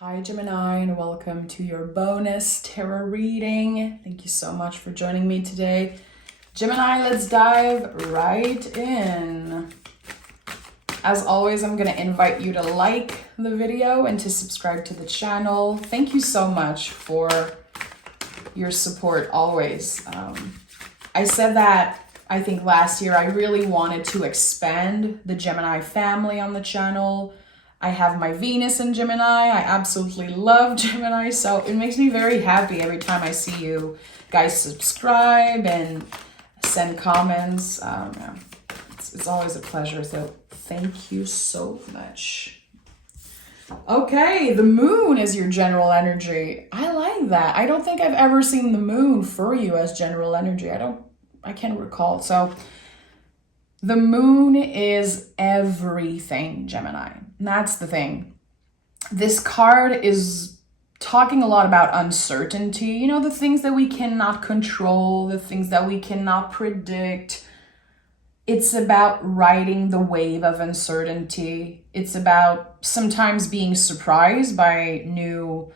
Hi Gemini, and welcome to your bonus tarot reading. Thank you so much for joining me today. Gemini, let's dive right in. As always, I'm going to invite you to like the video and to subscribe to the channel. Thank you so much for your support always. I said that I think last year I really wanted to expand the Gemini family on the channel. I have my Venus in Gemini. I absolutely love Gemini, so it makes me very happy every time I see you guys subscribe and send comments. Yeah, it's always a pleasure, so thank you so much. Okay, the moon is your general energy. I like that. I don't think I've ever seen the moon for you as general energy. I can't recall. So the moon is everything, Gemini. And that's the thing. This card is talking a lot about uncertainty. You know, the things that we cannot control, the things that we cannot predict. It's about riding the wave of uncertainty. It's about sometimes being surprised by new,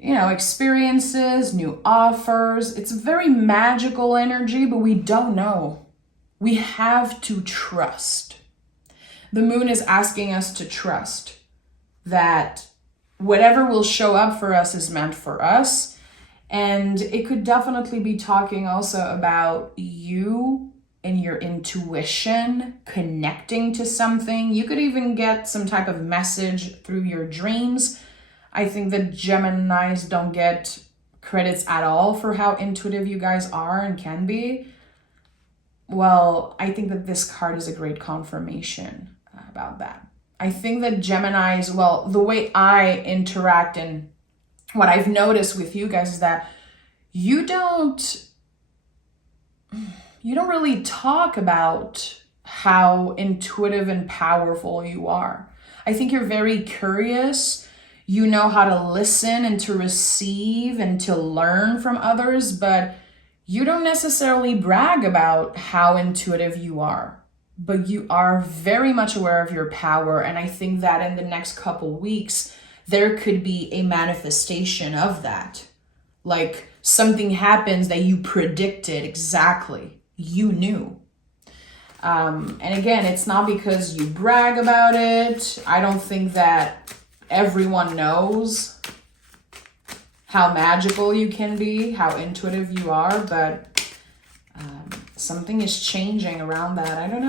experiences, new offers. It's a very magical energy, but we don't know. We have to trust. The moon is asking us to trust that whatever will show up for us is meant for us. And it could definitely be talking also about you and your intuition connecting to something. You could even get some type of message through your dreams. I think that Geminis don't get credits at all for how intuitive you guys are and can be. Well, I think that this card is a great confirmation about that. I think that Geminis, well, the way I interact and what I've noticed with you guys is that you don't really talk about how intuitive and powerful you are. I think you're very curious. You know how to listen and to receive and to learn from others, but you don't necessarily brag about how intuitive you are, but you are very much aware of your power. And I think that in the next couple weeks, there could be a manifestation of that. Like something happens that you predicted exactly. You knew. And again, it's not because you brag about it. I don't think that everyone knows how magical you can be, how intuitive you are, but something is changing around that. I don't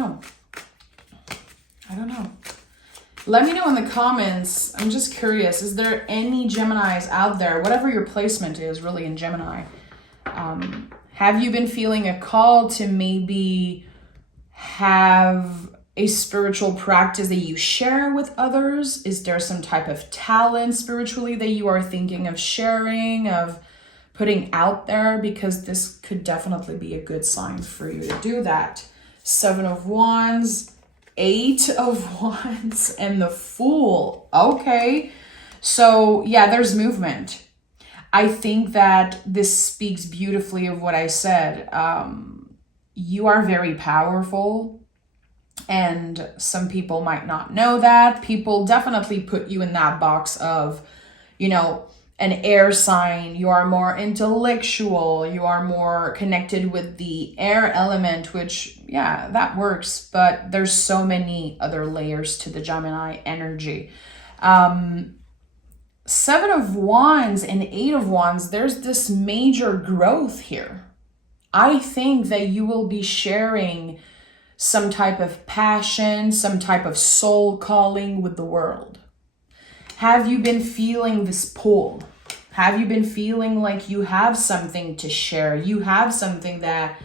know. Let me know in the comments. I'm just curious. Is there any Geminis out there, whatever your placement is really in Gemini? Have you been feeling a call to maybe have a spiritual practice that you share with others? Is there some type of talent spiritually that you are thinking of sharing, of putting out there? Because this could definitely be a good sign for you to do that. 7 of Wands, 8 of Wands, and the Fool. Okay, so yeah, there's movement. I think that this speaks beautifully of what I said. You are very powerful. And some people might not know that. People definitely put you in that box of, an air sign. You are more intellectual. You are more connected with the air element, which, yeah, that works. But there's so many other layers to the Gemini energy. 7 of Wands and 8 of Wands, there's this major growth here. I think that you will be sharing some type of passion, some type of soul calling with the world. Have you been feeling this pull? Have you been feeling like you have something to share? You have something that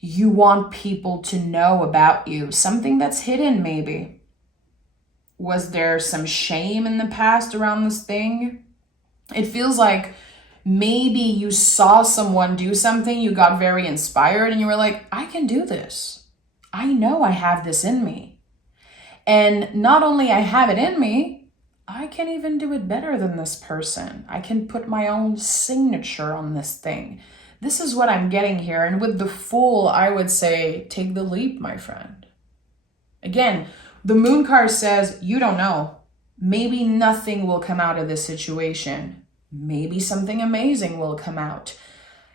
you want people to know about you, something that's hidden maybe. Was there some shame in the past around this thing? It feels like maybe you saw someone do something, you got very inspired, and you were like, I can do this. I know I have this in me. And not only I have it in me, I can even do it better than this person. I can put my own signature on this thing. This is what I'm getting here. And with the Fool, I would say, take the leap, my friend. Again, the Moon card says, you don't know. Maybe nothing will come out of this situation. Maybe something amazing will come out.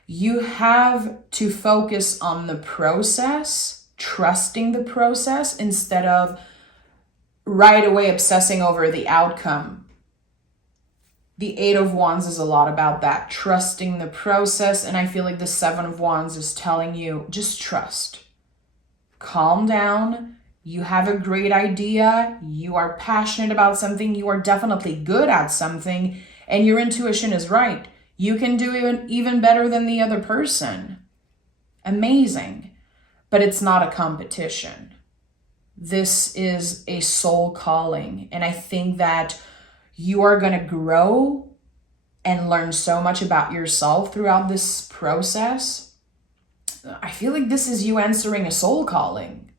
You have to focus on the process, trusting the process, instead of right away obsessing over the outcome. The Eight of Wands is a lot about that, trusting the process. And I feel like the Seven of Wands is telling you, just trust. Calm down. You have a great idea. You are passionate about something. You are definitely good at something. And your intuition is right. You can do even better than the other person. Amazing. But it's not a competition. This is a soul calling. And I think that you are going to grow and learn so much about yourself throughout this process. I feel like this is you answering a soul calling.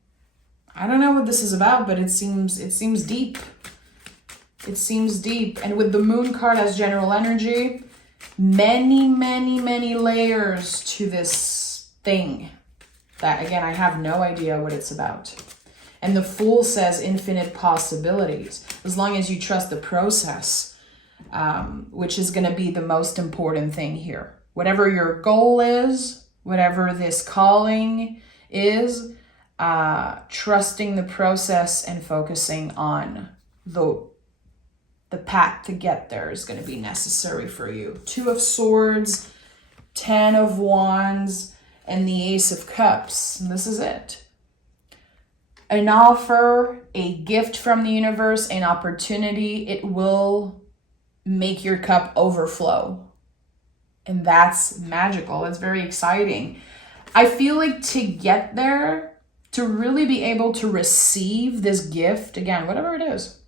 I don't know what this is about, but it seems deep. It seems deep. And with the Moon card as general energy, many layers to this thing that, again, I have no idea what it's about. And the Fool says infinite possibilities, as long as you trust the process, which is going to be the most important thing here. Whatever your goal is, whatever this calling is, trusting the process and focusing on the path to get there is going to be necessary for you. Two of Swords, 10 of Wands, and the Ace of Cups. And this is it. An offer, a gift from the universe, an opportunity, it will make your cup overflow. And that's magical. It's very exciting. I feel like to get there, to really be able to receive this gift, again, whatever it is,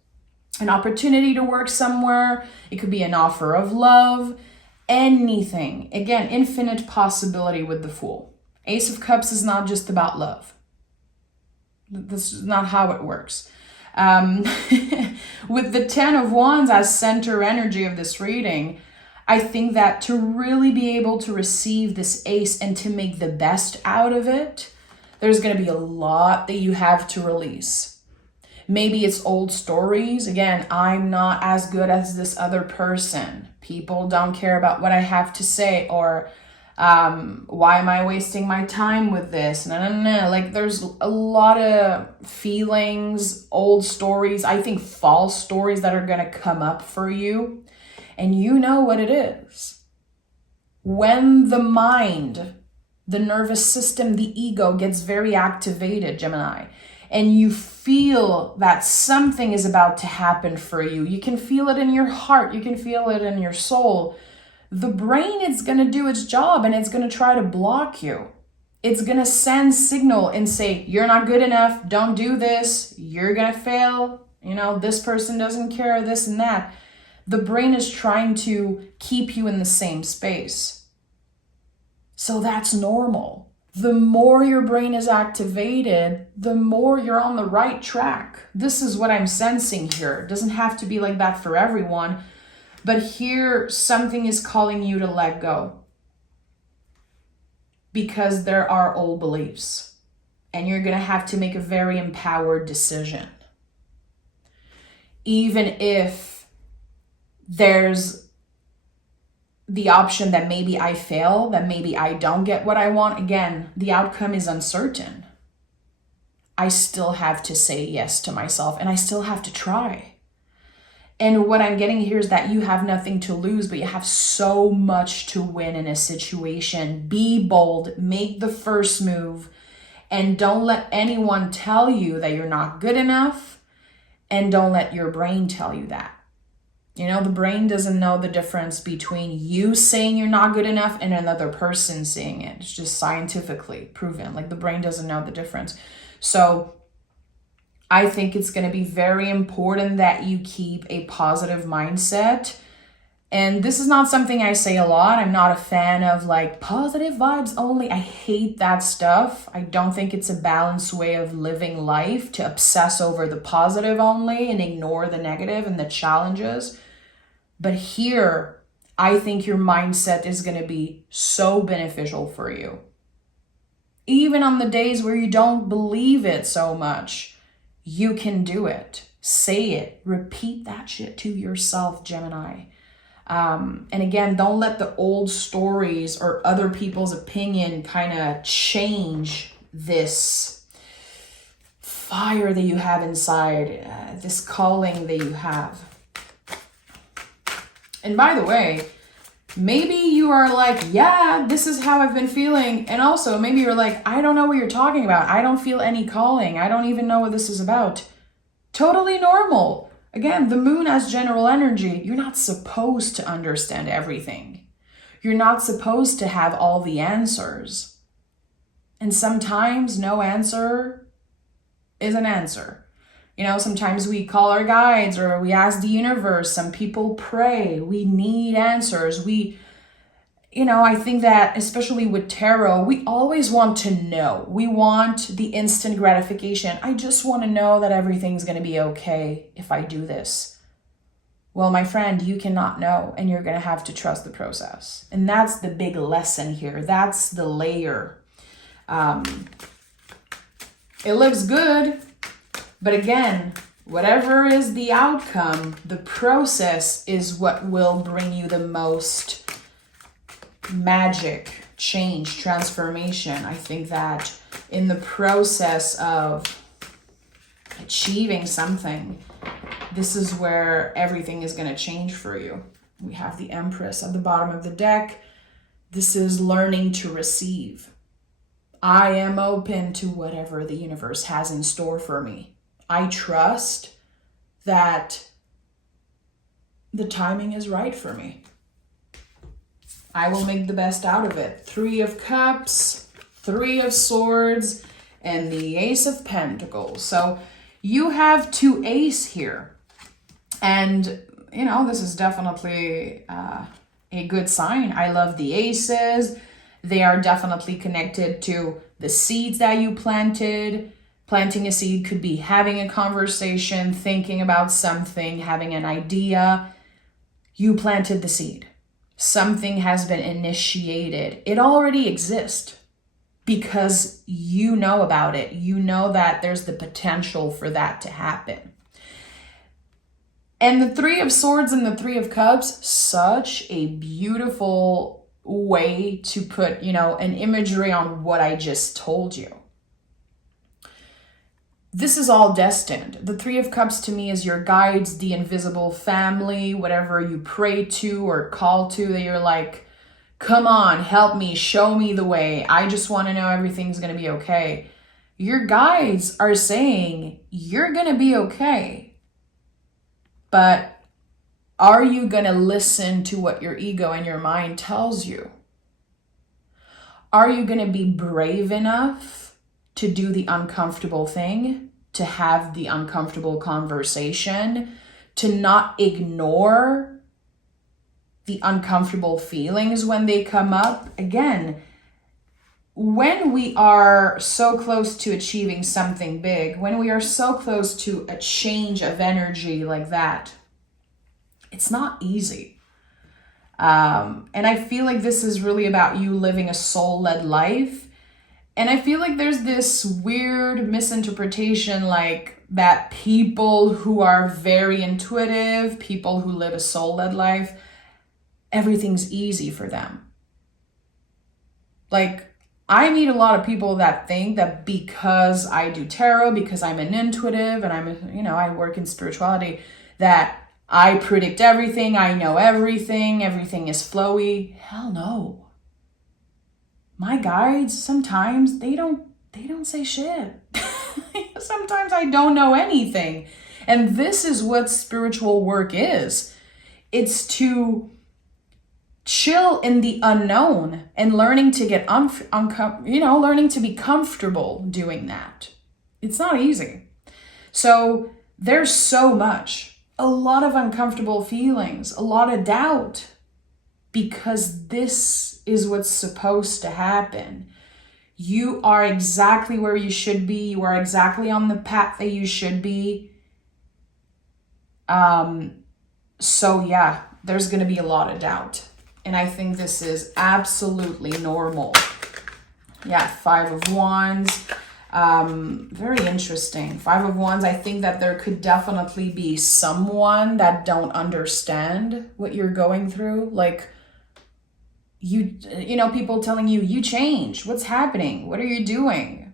an opportunity to work somewhere, it could be an offer of love, anything. Again, infinite possibility with the Fool. Ace of Cups is not just about love. This is not how it works. With the 10 of Wands as center energy of this reading, I think that to really be able to receive this ace and to make the best out of it, there's going to be a lot that you have to release. Maybe it's old stories. Again, I'm not as good as this other person. People don't care about what I have to say, or why am I wasting my time with this? No. Like, there's a lot of feelings, old stories, I think false stories that are going to come up for you. And you know what it is. When the mind, the nervous system, the ego gets very activated, Gemini, and you feel that something is about to happen for you. You can feel it in your heart. You can feel it in your soul. The brain is going to do its job and it's going to try to block you. It's going to send signal and say, you're not good enough. Don't do this. You're going to fail. You know, this person doesn't care, this and that. The brain is trying to keep you in the same space. So that's normal. The more your brain is activated, the more you're on the right track. This is what I'm sensing here. It doesn't have to be like that for everyone. But here, something is calling you to let go. Because there are old beliefs. And you're going to have to make a very empowered decision. Even if there's the option that maybe I fail, that maybe I don't get what I want. Again, the outcome is uncertain. I still have to say yes to myself, and I still have to try. And what I'm getting here is that you have nothing to lose, but you have so much to win in a situation. Be bold, make the first move, and don't let anyone tell you that you're not good enough, and don't let your brain tell you that. You know, the brain doesn't know the difference between you saying you're not good enough and another person saying it. It's just scientifically proven. Like, the brain doesn't know the difference. So I think it's going to be very important that you keep a positive mindset. And this is not something I say a lot. I'm not a fan of like positive vibes only. I hate that stuff. I don't think it's a balanced way of living life to obsess over the positive only and ignore the negative and the challenges. But here, I think your mindset is going to be so beneficial for you. Even on the days where you don't believe it so much, you can do it. Say it. Repeat that shit to yourself, Gemini. And again, don't let the old stories or other people's opinion kind of change this fire that you have inside, this calling that you have. And by the way, maybe you are like, yeah, this is how I've been feeling. And also maybe you're like, I don't know what you're talking about. I don't feel any calling. I don't even know what this is about. Totally normal. Again, the moon as general energy, you're not supposed to understand everything. You're not supposed to have all the answers. And sometimes no answer is an answer. You know, sometimes we call our guides or we ask the universe. Some people pray. We need answers. I think that especially with tarot, we always want to know. We want the instant gratification. I just want to know that everything's going to be okay if I do this. Well, my friend, you cannot know, and you're going to have to trust the process. And that's the big lesson here. That's the layer. It looks good, but again, whatever is the outcome, the process is what will bring you the most magic, change, transformation. I think that in the process of achieving something, this is where everything is going to change for you. We have the Empress at the bottom of the deck. This is learning to receive. I am open to whatever the universe has in store for me. I trust that the timing is right for me. I will make the best out of it. 3 of Cups, 3 of Swords, and the Ace of Pentacles. So you have 2 ace here. And, this is definitely a good sign. I love the aces. They are definitely connected to the seeds that you planted. Planting a seed could be having a conversation, thinking about something, having an idea. You planted the seed. Something has been initiated. It already exists because you know about it. You know that there's the potential for that to happen. And the 3 of Swords and the 3 of Cups, such a beautiful way to put, an imagery on what I just told you. This is all destined. The 3 of Cups to me is your guides, the invisible family, whatever you pray to or call to, that you're like, come on, help me, show me the way. I just want to know everything's going to be okay. Your guides are saying you're going to be okay. But are you going to listen to what your ego and your mind tells you? Are you going to be brave enough to do the uncomfortable thing, to have the uncomfortable conversation, to not ignore the uncomfortable feelings when they come up? Again, when we are so close to achieving something big, when we are so close to a change of energy like that, it's not easy. And I feel like this is really about you living a soul-led life. And I feel like there's this weird misinterpretation like that people who are very intuitive, people who live a soul-led life, everything's easy for them. Like, I meet a lot of people that think that because I do tarot, because I'm an intuitive and I work in spirituality, that I predict everything, I know everything is flowy. Hell no. My guides, sometimes they don't say shit. Sometimes I don't know anything. And this is what spiritual work is. It's to chill in the unknown and learning to get learning to be comfortable doing that. It's not easy. So there's so much, a lot of uncomfortable feelings, a lot of doubt, because this is what's supposed to happen. You are exactly where you should be. You are exactly on the path that you should be. So yeah, there's going to be a lot of doubt. And I think this is absolutely normal. Yeah, 5 of Wands. Very interesting. Five of Wands, I think that there could definitely be someone that don't understand what you're going through. Like, you know, people telling you, you change. What's happening? What are you doing?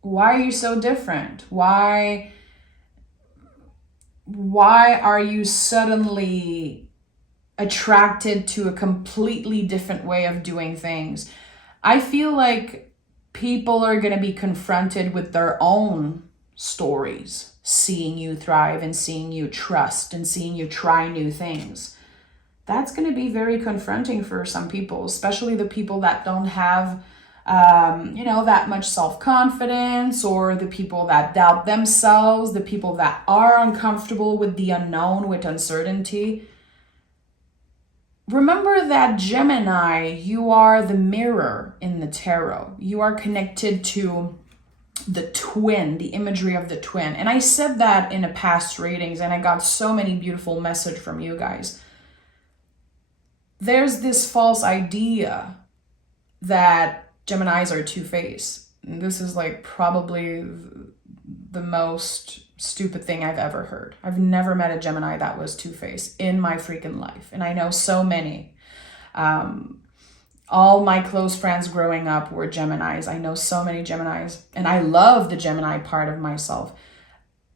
Why are you so different? Why are you suddenly attracted to a completely different way of doing things? I feel like people are going to be confronted with their own stories, seeing you thrive and seeing you trust and seeing you try new things. That's going to be very confronting for some people, especially the people that don't have, you know, that much self-confidence, or the people that doubt themselves, the people that are uncomfortable with the unknown, with uncertainty. Remember that Gemini, you are the mirror in the tarot. You are connected to the twin, the imagery of the twin. And I said that in a past readings, and I got so many beautiful messages from you guys. There's this false idea that Geminis are two-faced. This is like probably the most stupid thing I've ever heard. I've never met a Gemini that was two-faced in my freaking life. And I know so many. All my close friends growing up were Geminis. I know so many Geminis. And I love the Gemini part of myself.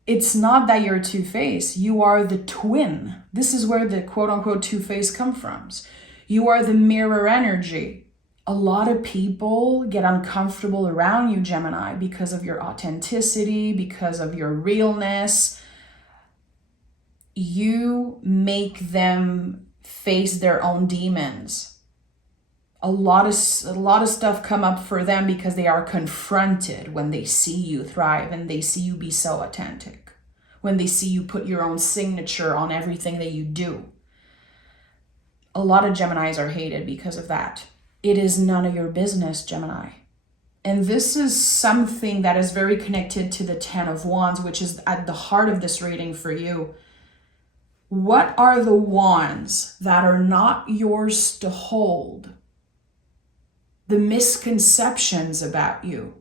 It's not that you're two-faced. You are the twin. This is where the quote-unquote two-faced come from. You are the mirror energy. A lot of people get uncomfortable around you, Gemini, because of your authenticity, because of your realness. You make them face their own demons. A lot of stuff come up for them because they are confronted when they see you thrive and they see you be so authentic. When they see you put your own signature on everything that you do. A lot of Geminis are hated because of that. It is none of your business, Gemini. And this is something that is very connected to the 10 of Wands, which is at the heart of this reading for you. What are the wands that are not yours to hold? The misconceptions about you.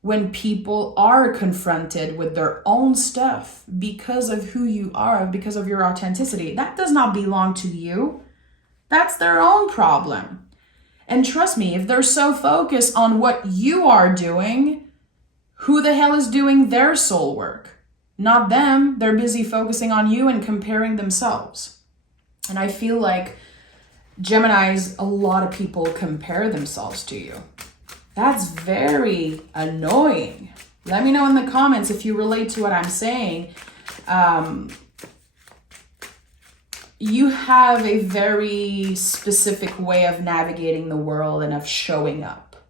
When people are confronted with their own stuff because of who you are, because of your authenticity, that does not belong to you. That's their own problem. And trust me, if they're so focused on what you are doing, who the hell is doing their soul work? Not them. They're busy focusing on you and comparing themselves. And I feel like Geminis, a lot of people compare themselves to you. That's very annoying. Let me know in the comments if you relate to what I'm saying. You have a very specific way of navigating the world and of showing up.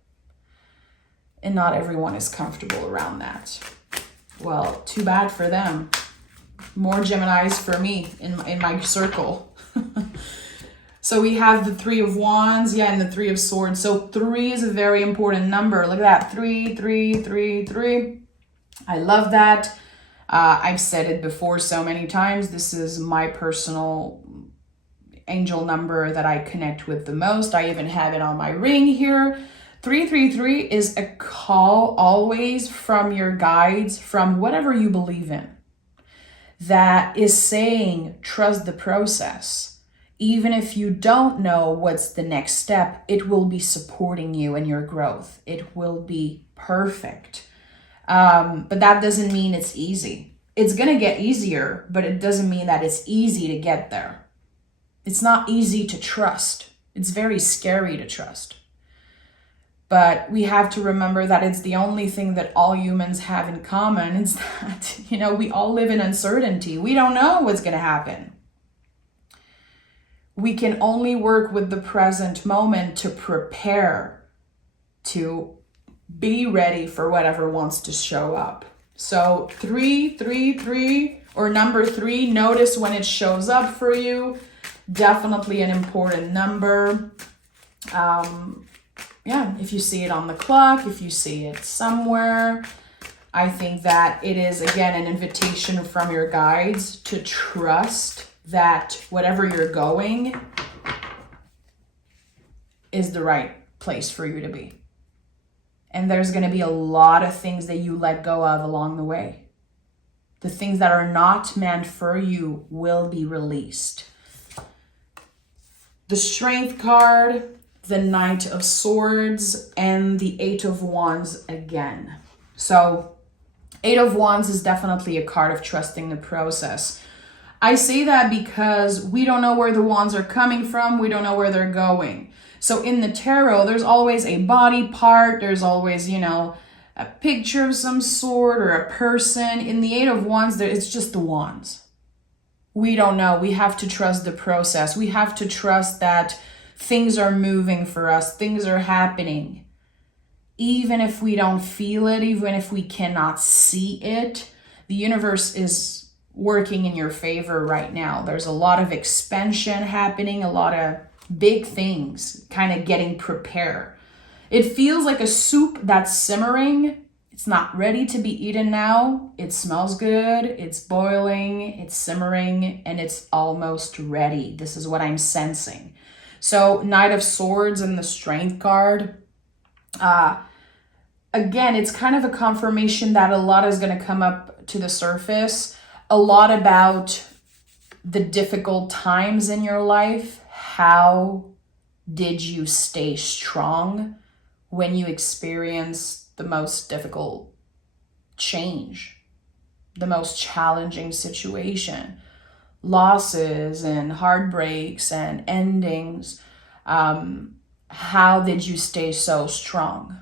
And not everyone is comfortable around that. Well, too bad for them. More Geminis for me in my circle. So we have the 3 of Wands, and the 3 of Swords. So 3 is a very important number. Look at that, 3, 3, 3, 3. I love that. I've said it before so many times. This is my personal angel number that I connect with the most. I even have it on my ring here. 333 is a call always from your guides, from whatever you believe in, that is saying, trust the process. Even if you don't know what's the next step, it will be supporting you in your growth. It will be perfect. But that doesn't mean it's easy. It's going to get easier, but it doesn't mean that it's easy to get there. It's not easy to trust. It's very scary to trust. But we have to remember that it's the only thing that all humans have in common. It's that, we all live in uncertainty. We don't know what's going to happen. We can only work with the present moment to prepare, to be ready for whatever wants to show up. So 333 or number 3, notice when it shows up for you. Definitely an important number. If you see it on the clock, if you see it somewhere, I think that it is, again, an invitation from your guides to trust that whatever you're going is the right place for you to be. And there's going to be a lot of things that you let go of along the way. The things that are not meant for you will be released. The Strength card, the Knight of Swords, and the Eight of Wands again. So Eight of Wands is definitely a card of trusting the process. I say that because we don't know where the wands are coming from. We don't know where they're going. So in the tarot, there's always a body part. There's always, a picture of some sort or a person. In the Eight of Wands, it's just the wands. We don't know. We have to trust the process. We have to trust that things are moving for us. Things are happening. Even if we don't feel it, even if we cannot see it, the universe is working in your favor right now. There's a lot of expansion happening, a lot of big things kind of getting prepared. It feels like a soup that's simmering. It's not ready to be eaten now. It smells good. It's boiling. It's simmering. And it's almost ready. This is what I'm sensing. So Knight of Swords and the Strength card. Again, it's kind of a confirmation that a lot is going to come up to the surface. A lot about the difficult times in your life. How did you stay strong when you experienced the most difficult change, the most challenging situation, losses and heartbreaks and endings? How did you stay so strong?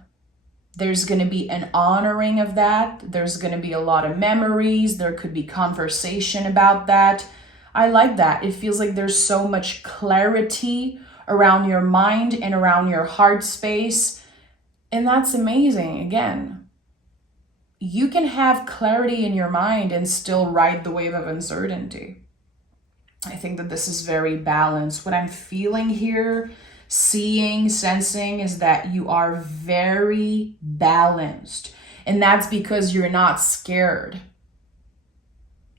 There's going to be an honoring of that. There's going to be a lot of memories. There could be conversation about that. I like that. It feels like there's so much clarity around your mind and around your heart space. And that's amazing. Again, you can have clarity in your mind and still ride the wave of uncertainty. I think that this is very balanced. What I'm feeling here, seeing, sensing, is that you are very balanced. And that's because you're not scared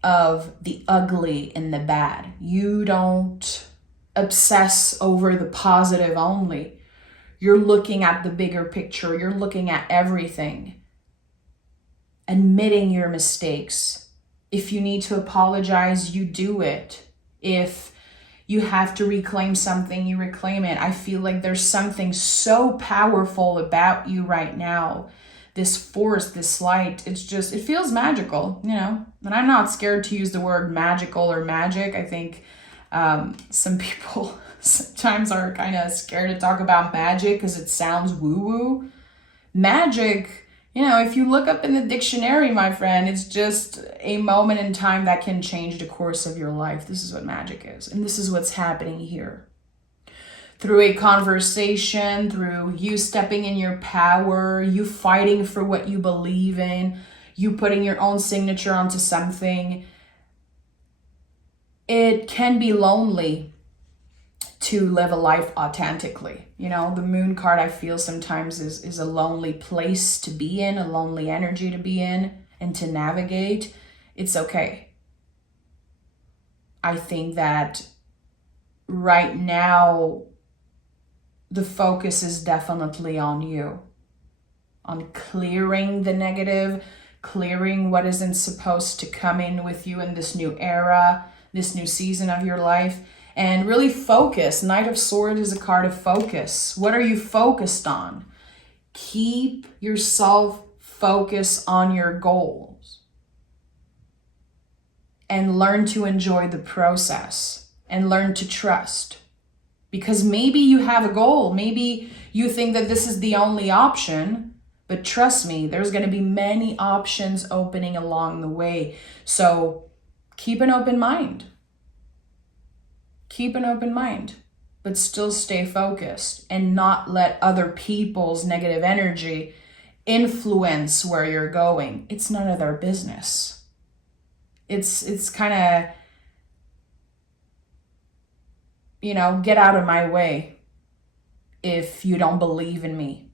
of the ugly and the bad. You don't obsess over the positive only. You're looking at the bigger picture. You're looking at everything. Admitting your mistakes. If you need to apologize, you do it. If you have to reclaim something, you reclaim it. I feel like there's something so powerful about you right now. This force, this light, it feels magical, And I'm not scared to use the word magical or magic. I think some people sometimes are kind of scared to talk about magic because it sounds woo-woo. Magic, if you look up in the dictionary, my friend, it's just a moment in time that can change the course of your life. This is what magic is. And this is what's happening here. Through a conversation, through you stepping in your power, you fighting for what you believe in, you putting your own signature onto something. It can be lonely to live a life authentically. The Moon card, I feel sometimes is a lonely place to be in, a lonely energy to be in and to navigate. It's okay. I think that right now, the focus is definitely on you, on clearing the negative, clearing what isn't supposed to come in with you in this new era, this new season of your life, and really focus. Knight of Swords is a card of focus. What are you focused on? Keep yourself focused on your goals and learn to enjoy the process and learn to trust. Because maybe you have a goal. Maybe you think that this is the only option, but trust me, there's going to be many options opening along the way. So keep an open mind. Keep an open mind, but still stay focused and not let other people's negative energy influence where you're going. It's none of their business. It's kind of, get out of my way if you don't believe in me,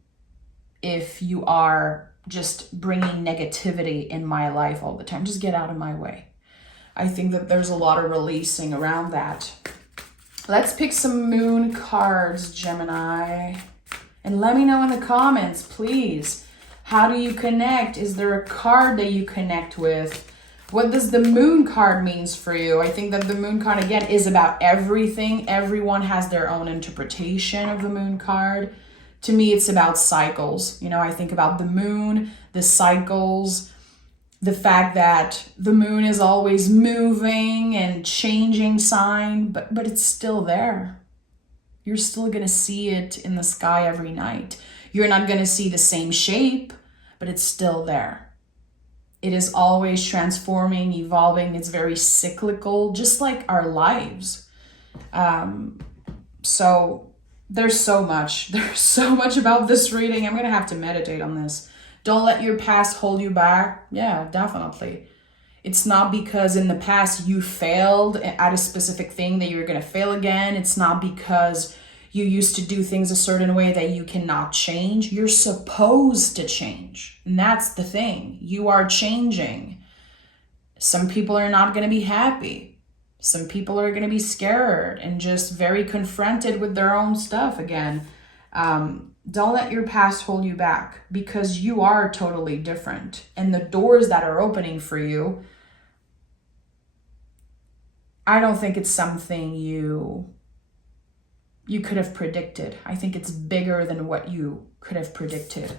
if you are just bringing negativity in my life all the time. Just get out of my way. I think that there's a lot of releasing around that. Let's pick some Moon cards, Gemini. And let me know in the comments, please. How do you connect? Is there a card that you connect with? What does the moon card means for you? I think that the moon card, again, is about everything. Everyone has their own interpretation of the moon card. To me, it's about cycles. You know, I think about the moon, the cycles, the fact that the moon is always moving and changing sign, but it's still there. You're still going to see it in the sky every night. You're not going to see the same shape, but it's still there. It is always transforming, evolving. It's very cyclical, just like our lives. So there's so much about this reading. I'm going to have to meditate on this. Don't let your past hold you back. Yeah, definitely. It's not because in the past you failed at a specific thing that you're going to fail again. It's not because you used to do things a certain way that you cannot change. You're supposed to change. And that's the thing. You are changing. Some people are not going to be happy. Some people are going to be scared and just very confronted with their own stuff again. Don't let your past hold you back, because you are totally different. And the doors that are opening for you, I don't think it's something you could have predicted. I think it's bigger than what you could have predicted.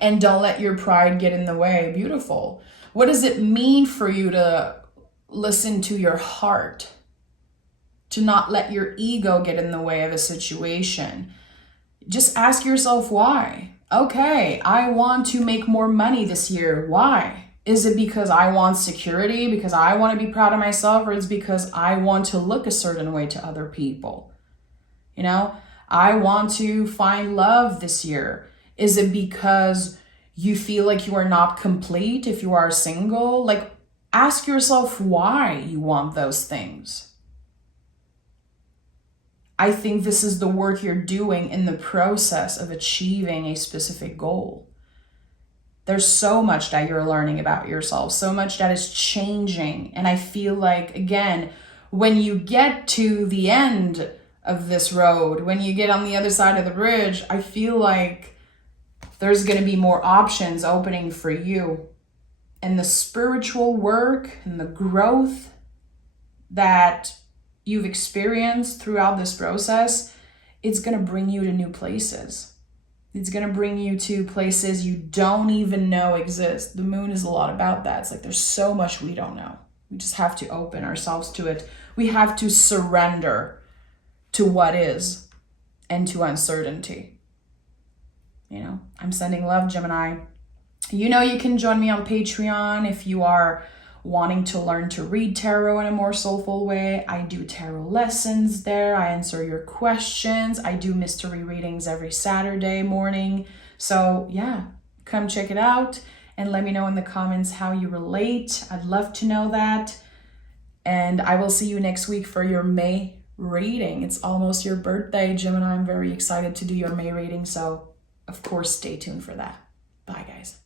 And don't let your pride get in the way. Beautiful. What does it mean for you to listen to your heart? To not let your ego get in the way of a situation? Just ask yourself why. Okay, I want to make more money this year. Why? Is it because I want security, because I want to be proud of myself, or is it because I want to look a certain way to other people? You know, I want to find love this year. Is it because you feel like you are not complete if you are single? Like, ask yourself why you want those things. I think this is the work you're doing in the process of achieving a specific goal. There's so much that you're learning about yourself, so much that is changing. And I feel like, again, when you get to the end of this road, when you get on the other side of the bridge, I feel like there's going to be more options opening for you. And the spiritual work and the growth that you've experienced throughout this process, it's going to bring you to new places. It's going to bring you to places you don't even know exist. The moon is a lot about that. It's like there's so much we don't know. We just have to open ourselves to it. We have to surrender to what is and to uncertainty. You know, I'm sending love, Gemini. You know, you can join me on Patreon if you are wanting to learn to read tarot in a more soulful way. I do tarot lessons there. I answer your questions. I do mystery readings every Saturday morning. So yeah, come check it out and let me know in the comments how you relate. I'd love to know that. And I will see you next week for your May reading. It's almost your birthday, Gemini. I'm very excited to do your May reading. So of course, stay tuned for that. Bye, guys.